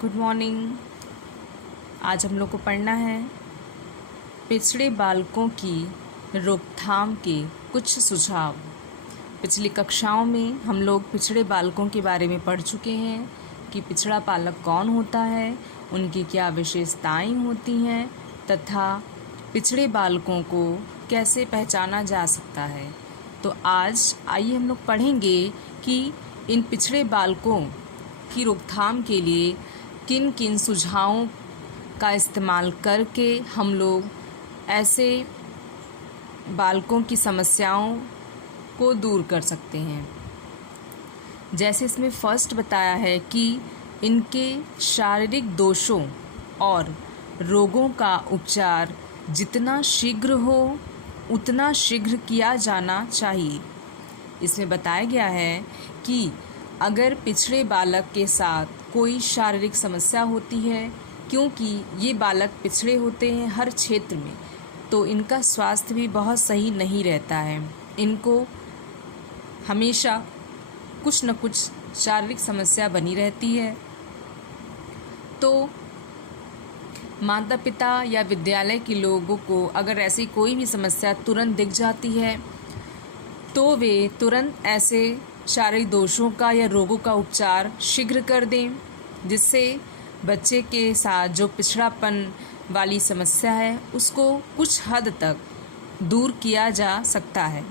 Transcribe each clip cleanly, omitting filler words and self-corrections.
Good morning. आज हम लोग को पढ़ना है पिछड़े बालकों की रोकथाम के कुछ सुझाव। पिछली कक्षाओं में हम लोग पिछड़े बालकों के बारे में पढ़ चुके हैं कि पिछड़ा बालक कौन होता है, उनकी क्या विशेषताएं होती हैं तथा पिछड़े बालकों को कैसे पहचाना जा सकता है। तो आज आइए हम लोग पढ़ेंगे कि इन पिछड़े बालकों की रोकथाम के लिए किन किन सुझावों का इस्तेमाल करके हम लोग ऐसे बालकों की समस्याओं को दूर कर सकते हैं। जैसे इसमें फर्स्ट बताया है कि इनके शारीरिक दोषों और रोगों का उपचार जितना शीघ्र हो उतना शीघ्र किया जाना चाहिए। इसमें बताया गया है कि अगर पिछड़े बालक के साथ कोई शारीरिक समस्या होती है, क्योंकि ये बालक पिछड़े होते हैं हर क्षेत्र में, तो इनका स्वास्थ्य भी बहुत सही नहीं रहता है। इनको हमेशा कुछ न कुछ शारीरिक समस्या बनी रहती है। तो माता पिता या विद्यालय के लोगों को अगर ऐसी कोई भी समस्या तुरंत दिख जाती है तो वे तुरंत ऐसे शारीरिक दोषों का या रोगों का उपचार शीघ्र कर दें, जिससे बच्चे के साथ जो पिछड़ापन वाली समस्या है उसको कुछ हद तक दूर किया जा सकता है।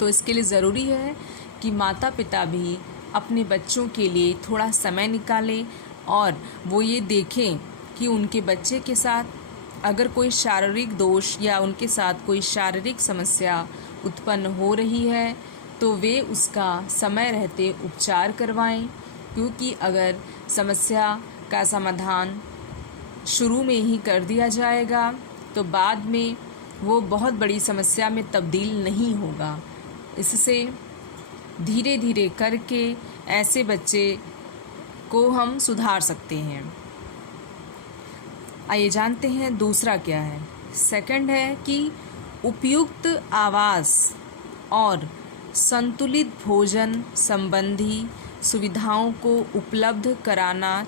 तो इसके लिए ज़रूरी है कि माता पिता भी अपने बच्चों के लिए थोड़ा समय निकालें और वो ये देखें कि उनके बच्चे के साथ अगर कोई शारीरिक दोष या उनके साथ कोई शारीरिक समस्या उत्पन्न हो रही है तो वे उसका समय रहते उपचार करवाएं, क्योंकि अगर समस्या का समाधान शुरू में ही कर दिया जाएगा तो बाद में वो बहुत बड़ी समस्या में तब्दील नहीं होगा। इससे धीरे धीरे करके ऐसे बच्चे को हम सुधार सकते हैं। आइए जानते हैं दूसरा क्या है। सेकंड है कि उपयुक्त आवास और संतुलित भोजन संबंधी सुविधाओं को उपलब्ध करना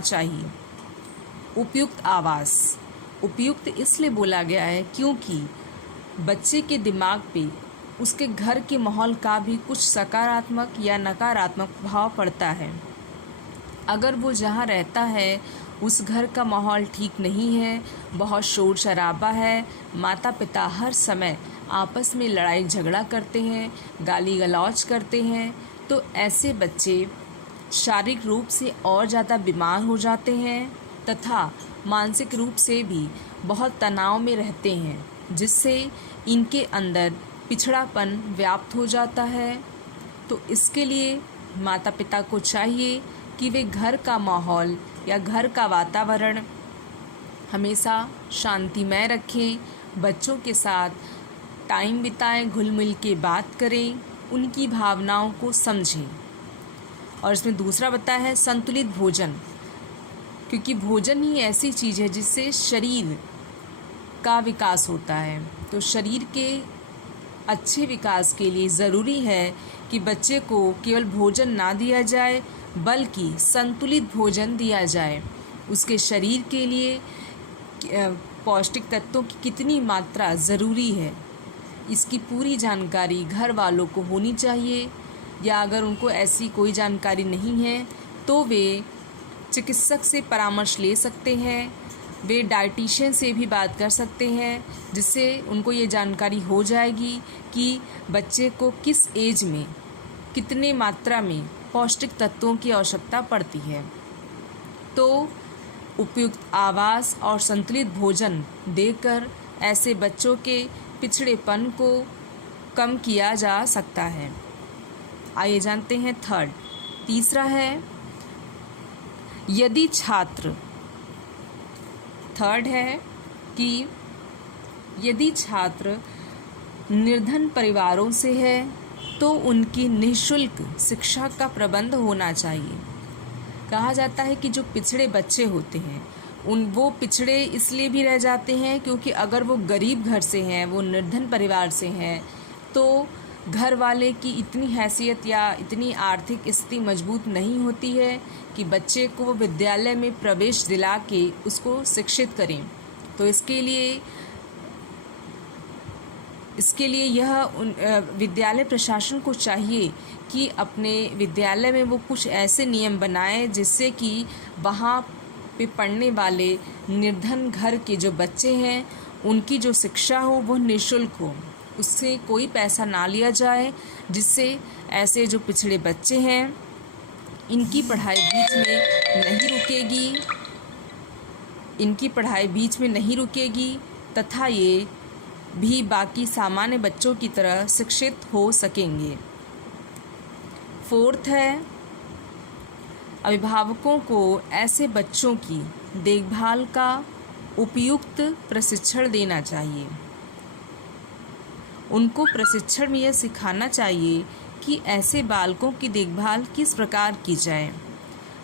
चाहिए। उपयुक्त आवास उपयुक्त इसलिए बोला गया है क्योंकि बच्चे के दिमाग पे उसके घर के माहौल का भी कुछ सकारात्मक या नकारात्मक प्रभाव पड़ता है। अगर वो जहाँ रहता है उस घर का माहौल ठीक नहीं है, बहुत शोर शराबा है, माता पिता हर समय आपस में लड़ाई झगड़ा करते हैं, गाली गलौज करते हैं, तो ऐसे बच्चे शारीरिक रूप से और ज़्यादा बीमार हो जाते हैं तथा मानसिक रूप से भी बहुत तनाव में रहते हैं, जिससे इनके अंदर पिछड़ापन व्याप्त हो जाता है। तो इसके लिए माता पिता को चाहिए कि वे घर का माहौल या घर का वातावरण हमेशा शांतिमय रखें, बच्चों के साथ टाइम बिताएं, घुल मिल के बात करें, उनकी भावनाओं को समझें। और इसमें दूसरा बताया है संतुलित भोजन, क्योंकि भोजन ही ऐसी चीज़ है जिससे शरीर का विकास होता है। तो शरीर के अच्छे विकास के लिए ज़रूरी है कि बच्चे को केवल भोजन ना दिया जाए बल्कि संतुलित भोजन दिया जाए। उसके शरीर के लिए पौष्टिक तत्वों की कितनी मात्रा ज़रूरी है, इसकी पूरी जानकारी घर वालों को होनी चाहिए, या अगर उनको ऐसी कोई जानकारी नहीं है तो वे चिकित्सक से परामर्श ले सकते हैं, वे डाइटिशियन से भी बात कर सकते हैं, जिससे उनको ये जानकारी हो जाएगी कि बच्चे को किस एज में कितने मात्रा में पौष्टिक तत्वों की आवश्यकता पड़ती है। तो उपयुक्त आवास और संतुलित भोजन देकर ऐसे बच्चों के पिछड़ेपन को कम किया जा सकता है। आइए जानते हैं तीसरा है यदि छात्र निर्धन परिवारों से है तो उनकी निःशुल्क शिक्षा का प्रबंध होना चाहिए। कहा जाता है कि जो पिछड़े बच्चे होते हैं वो पिछड़े इसलिए भी रह जाते हैं क्योंकि अगर वो गरीब घर से हैं, वो निर्धन परिवार से हैं, तो घर वाले की इतनी हैसियत या इतनी आर्थिक स्थिति मजबूत नहीं होती है कि बच्चे को वो विद्यालय में प्रवेश दिला के उसको शिक्षित करें। तो इसके लिए यह विद्यालय प्रशासन को चाहिए कि अपने विद्यालय में वो कुछ ऐसे नियम बनाए जिससे कि वहाँ पे पढ़ने वाले निर्धन घर के जो बच्चे हैं उनकी जो शिक्षा हो वो निःशुल्क हो, उससे कोई पैसा ना लिया जाए, जिससे ऐसे जो पिछड़े बच्चे हैं इनकी पढ़ाई बीच में नहीं रुकेगी तथा ये भी बाकी सामान्य बच्चों की तरह शिक्षित हो सकेंगे। 4th है, अभिभावकों को ऐसे बच्चों की देखभाल का उपयुक्त प्रशिक्षण देना चाहिए। उनको प्रशिक्षण में यह सिखाना चाहिए कि ऐसे बालकों की देखभाल किस प्रकार की जाए।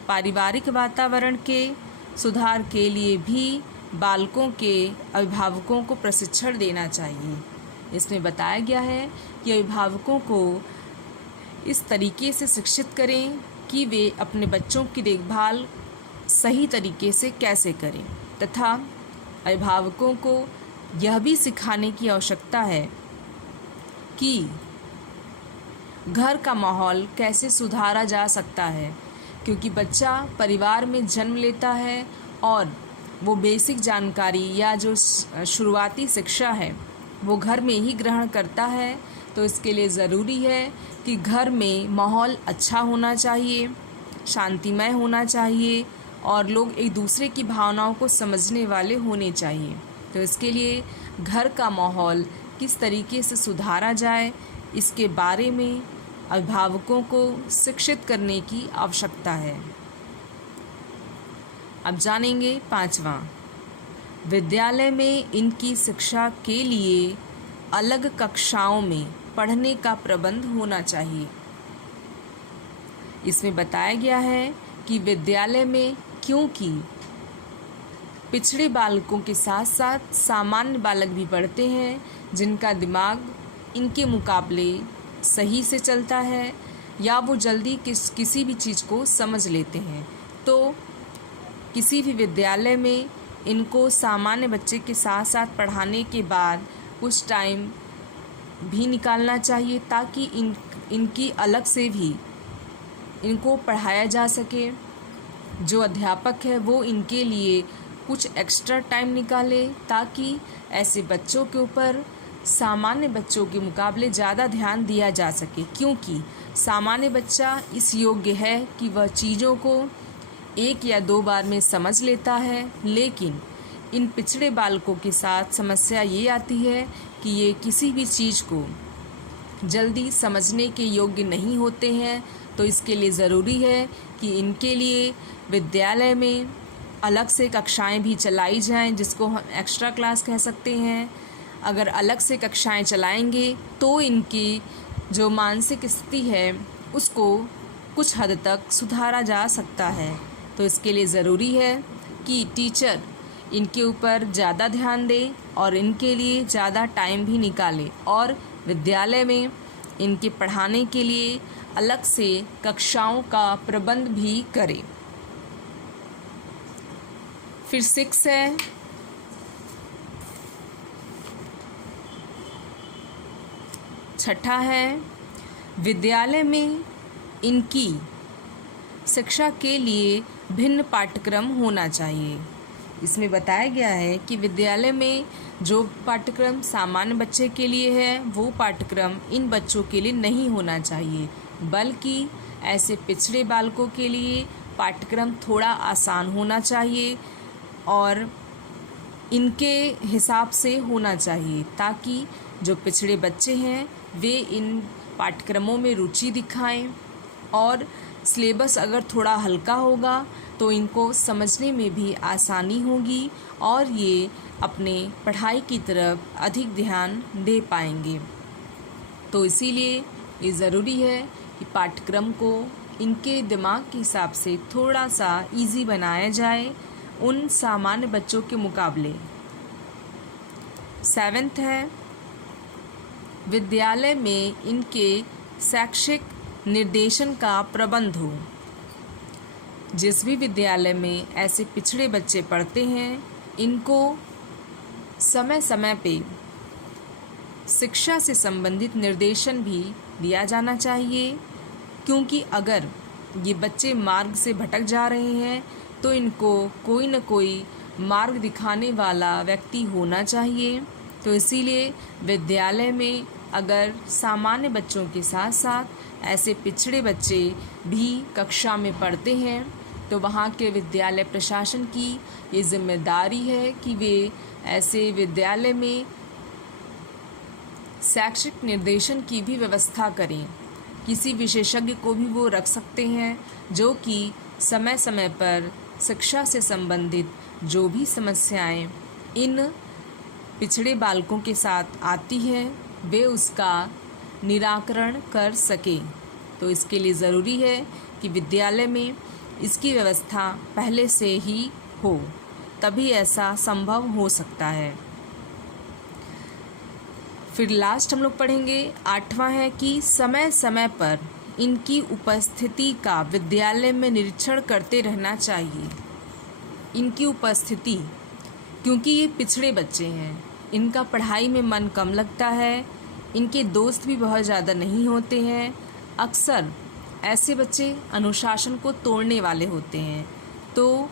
पारिवारिक वातावरण के सुधार के लिए भी बालकों के अभिभावकों को प्रशिक्षण देना चाहिए। इसमें बताया गया है कि अभिभावकों को इस तरीके से शिक्षित करें कि वे अपने बच्चों की देखभाल सही तरीके से कैसे करें, तथा अभिभावकों को यह भी सिखाने की आवश्यकता है कि घर का माहौल कैसे सुधारा जा सकता है, क्योंकि बच्चा परिवार में जन्म लेता है और वो बेसिक जानकारी या जो शुरुआती शिक्षा है वो घर में ही ग्रहण करता है। तो इसके लिए ज़रूरी है कि घर में माहौल अच्छा होना चाहिए, शांतिमय होना चाहिए और लोग एक दूसरे की भावनाओं को समझने वाले होने चाहिए। तो इसके लिए घर का माहौल किस तरीके से सुधारा जाए, इसके बारे में अभिभावकों को शिक्षित करने की आवश्यकता है। अब जानेंगे 5वां, विद्यालय में इनकी शिक्षा के लिए अलग कक्षाओं में पढ़ने का प्रबंध होना चाहिए। इसमें बताया गया है कि विद्यालय में क्योंकि पिछड़े बालकों के साथ साथ सामान्य बालक भी पढ़ते हैं जिनका दिमाग इनके मुकाबले सही से चलता है या वो जल्दी किसी भी चीज़ को समझ लेते हैं, तो किसी भी विद्यालय में इनको सामान्य बच्चे के साथ साथ पढ़ाने के बाद कुछ टाइम भी निकालना चाहिए ताकि इनकी अलग से भी इनको पढ़ाया जा सके। जो अध्यापक है वो इनके लिए कुछ एक्स्ट्रा टाइम निकाले ताकि ऐसे बच्चों के ऊपर सामान्य बच्चों के मुकाबले ज़्यादा ध्यान दिया जा सके, क्योंकि सामान्य बच्चा इस योग्य है कि वह चीज़ों को 1 या 2 बार में समझ लेता है। लेकिन इन पिछड़े बालकों के साथ समस्या ये आती है कि ये किसी भी चीज़ को जल्दी समझने के योग्य नहीं होते हैं। तो इसके लिए ज़रूरी है कि इनके लिए विद्यालय में अलग से कक्षाएं भी चलाई जाएं, जिसको हम एक्स्ट्रा क्लास कह सकते हैं। अगर अलग से कक्षाएं चलाएंगे तो इनकी जो मानसिक स्थिति है उसको कुछ हद तक सुधारा जा सकता है। तो इसके लिए ज़रूरी है कि टीचर इनके ऊपर ज़्यादा ध्यान दे और इनके लिए ज़्यादा टाइम भी निकाले और विद्यालय में इनके पढ़ाने के लिए अलग से कक्षाओं का प्रबंध भी करे। फिर 6 है, छठा है, विद्यालय में इनकी शिक्षा के लिए भिन्न पाठ्यक्रम होना चाहिए। इसमें बताया गया है कि विद्यालय में जो पाठ्यक्रम सामान्य बच्चे के लिए है वो पाठ्यक्रम इन बच्चों के लिए नहीं होना चाहिए, बल्कि ऐसे पिछड़े बालकों के लिए पाठ्यक्रम थोड़ा आसान होना चाहिए और इनके हिसाब से होना चाहिए, ताकि जो पिछड़े बच्चे हैं वे इन पाठ्यक्रमों में रुचि दिखाएं और सिलेबस अगर थोड़ा हल्का होगा तो इनको समझने में भी आसानी होगी और ये अपने पढ़ाई की तरफ अधिक ध्यान दे पाएंगे। तो इसीलिए ये ज़रूरी है कि पाठ्यक्रम को इनके दिमाग के हिसाब से थोड़ा सा इजी बनाया जाए उन सामान्य बच्चों के मुकाबले। 7th है, विद्यालय में इनके शैक्षिक निर्देशन का प्रबंध हो। जिस भी विद्यालय में ऐसे पिछड़े बच्चे पढ़ते हैं, इनको समय समय पे शिक्षा से संबंधित निर्देशन भी दिया जाना चाहिए, क्योंकि अगर ये बच्चे मार्ग से भटक जा रहे हैं तो इनको कोई न कोई मार्ग दिखाने वाला व्यक्ति होना चाहिए। तो इसीलिए विद्यालय में अगर सामान्य बच्चों के साथ साथ ऐसे पिछड़े बच्चे भी कक्षा में पढ़ते हैं तो वहाँ के विद्यालय प्रशासन की ये जिम्मेदारी है कि वे ऐसे विद्यालय में शैक्षिक निर्देशन की भी व्यवस्था करें। किसी विशेषज्ञ को भी वो रख सकते हैं जो कि समय समय पर शिक्षा से संबंधित जो भी समस्याएं इन पिछड़े बालकों के साथ आती है वे उसका निराकरण कर सकें। तो इसके लिए ज़रूरी है कि विद्यालय में इसकी व्यवस्था पहले से ही हो, तभी ऐसा संभव हो सकता है। फिर लास्ट हम लोग पढ़ेंगे 8वां है कि समय समय पर इनकी उपस्थिति का विद्यालय में निरीक्षण करते रहना चाहिए। इनकी उपस्थिति, क्योंकि ये पिछड़े बच्चे हैं, इनका पढ़ाई में मन कम लगता है, इनके दोस्त भी बहुत ज़्यादा नहीं होते हैं। अक्सर ऐसे बच्चे अनुशासन को तोड़ने वाले होते हैं। तो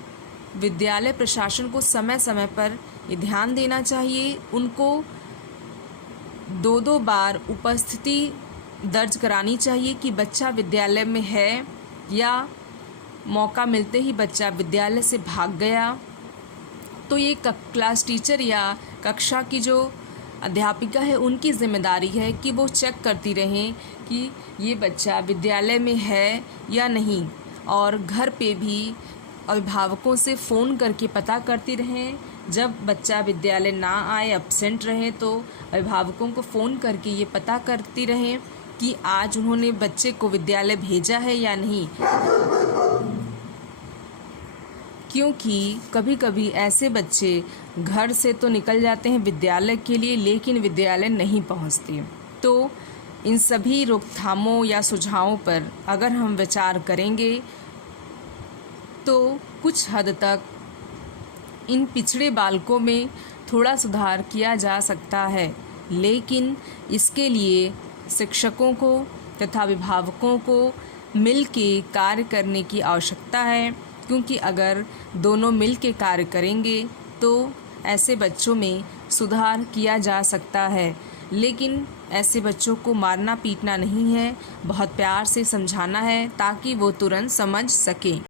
विद्यालय प्रशासन को समय समय पर ये ध्यान देना चाहिए, उनको 2-2 बार उपस्थिति दर्ज करानी चाहिए कि बच्चा विद्यालय में है या मौका मिलते ही बच्चा विद्यालय से भाग गया। तो ये क्लास टीचर या कक्षा की जो अध्यापिका है उनकी जिम्मेदारी है कि वो चेक करती रहें कि ये बच्चा विद्यालय में है या नहीं, और घर पे भी अभिभावकों से फ़ोन करके पता करती रहें। जब बच्चा विद्यालय ना आए, एब्सेंट रहे, तो अभिभावकों को फ़ोन करके ये पता करती रहें कि आज उन्होंने बच्चे को विद्यालय भेजा है या नहीं, क्योंकि कभी कभी ऐसे बच्चे घर से तो निकल जाते हैं विद्यालय के लिए, लेकिन विद्यालय नहीं पहुंचते। तो इन सभी रोकथामों या सुझावों पर अगर हम विचार करेंगे तो कुछ हद तक इन पिछड़े बालकों में थोड़ा सुधार किया जा सकता है, लेकिन इसके लिए शिक्षकों को तथा अभिभावकों को मिल के कार्य करने की आवश्यकता है, क्योंकि अगर दोनों मिल के कार्य करेंगे तो ऐसे बच्चों में सुधार किया जा सकता है। लेकिन ऐसे बच्चों को मारना पीटना नहीं है, बहुत प्यार से समझाना है ताकि वो तुरंत समझ सकें।